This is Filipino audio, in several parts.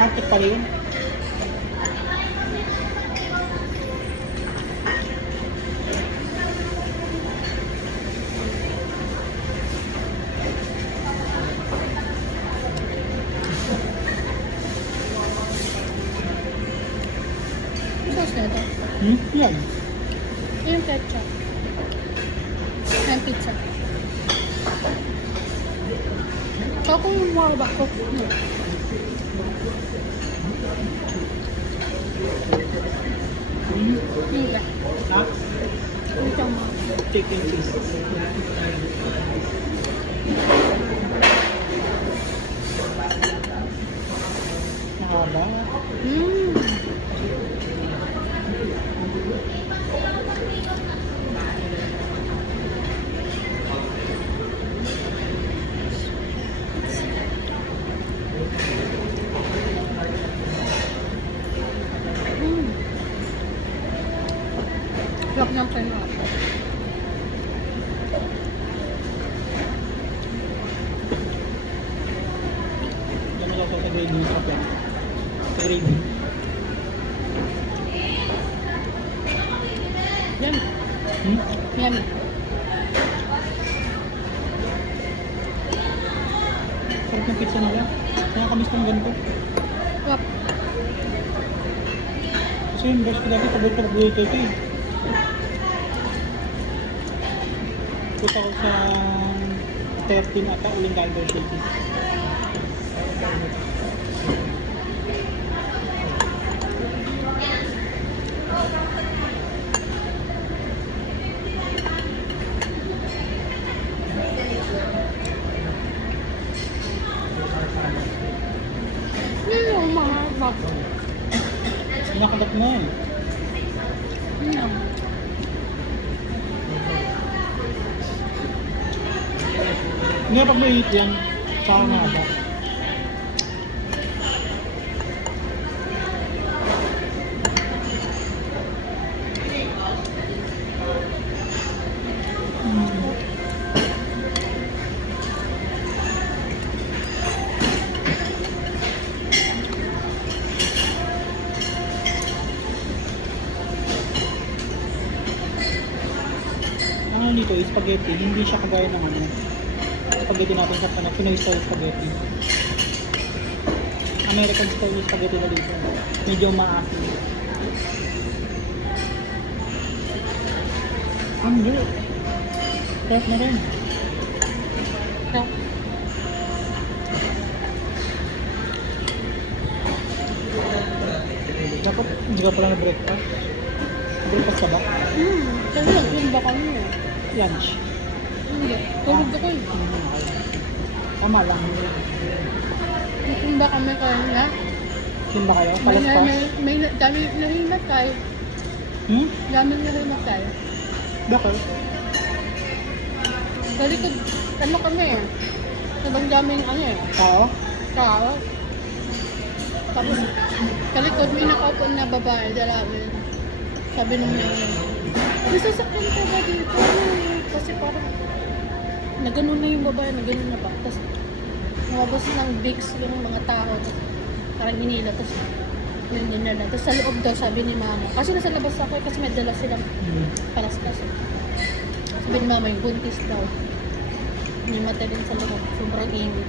Market pa rin. Sauce na ito. Yan. Yung ketchup. Yung pizza. Ako yung mga bako. Hindi ba? Ha? Ito mga. Chicken cheese. Mahaba. Mmm. Sarap ng pineapple. Yan mo sa gravy yung sarap yan. Sa gravy. Yummy. Hmm? Yummy. Sarap ng pizza nila. Kaya kamis ng ganito. Sarap. Kasi yung boss ko dati pagod ito eh. Punta ko sa 13 ata, uling kain daw siya. Yun yung mga bako. Nakagat mo eh. Yun. Hindi pag may eat yan, saka nga ba? Ano nito is spaghetti, hindi siya kagaya ng ano. Spaghetti natin sa Pinoy style spaghetti. American style yung spaghetti na dito. Medyo maasim. Hindi. Sarap na rin. Sarap. Dapat hindi ka pala na breakfast. Breakfast ka ba? Kasi nag-zumba kami eh. Lunch. Hindi. Tulog ako eh. Tama lang. Nag-zumba kami kanina. Simba kayo? May Palaspas? dami nahimat tayo. Daming nahimat tayo. Bakit? Sa likod, ano kami eh. Sabang daming ano eh. Tao? Tao. Tapos, sa likod may nakaupo na babae, dalawin. Sabi nung may sasakyan ka ba dito? Kasi parang, naganon na yung babae, naganon na ba? Tapos, lumabas ng Vicks yung mga tao. Parang hinila. Tapos, nandun na lang. Tapos sa loob daw, sabi ni mama. Kasi nasa labas ako eh, kasi may dala silang palastas. Sabi ni mama, yung buntis daw. Nimatay din sa loob. Sobrang init.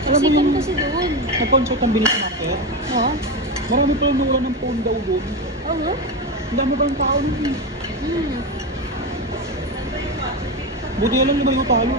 Alam mo Sikan yung kasi doon. naponsot ang bilis natin? Ha? Marami pala nawalan ng phone daw doon. Oo. Ang dami ba ang tao nun eh? Hmm. Buti alam niyo ba yung talo?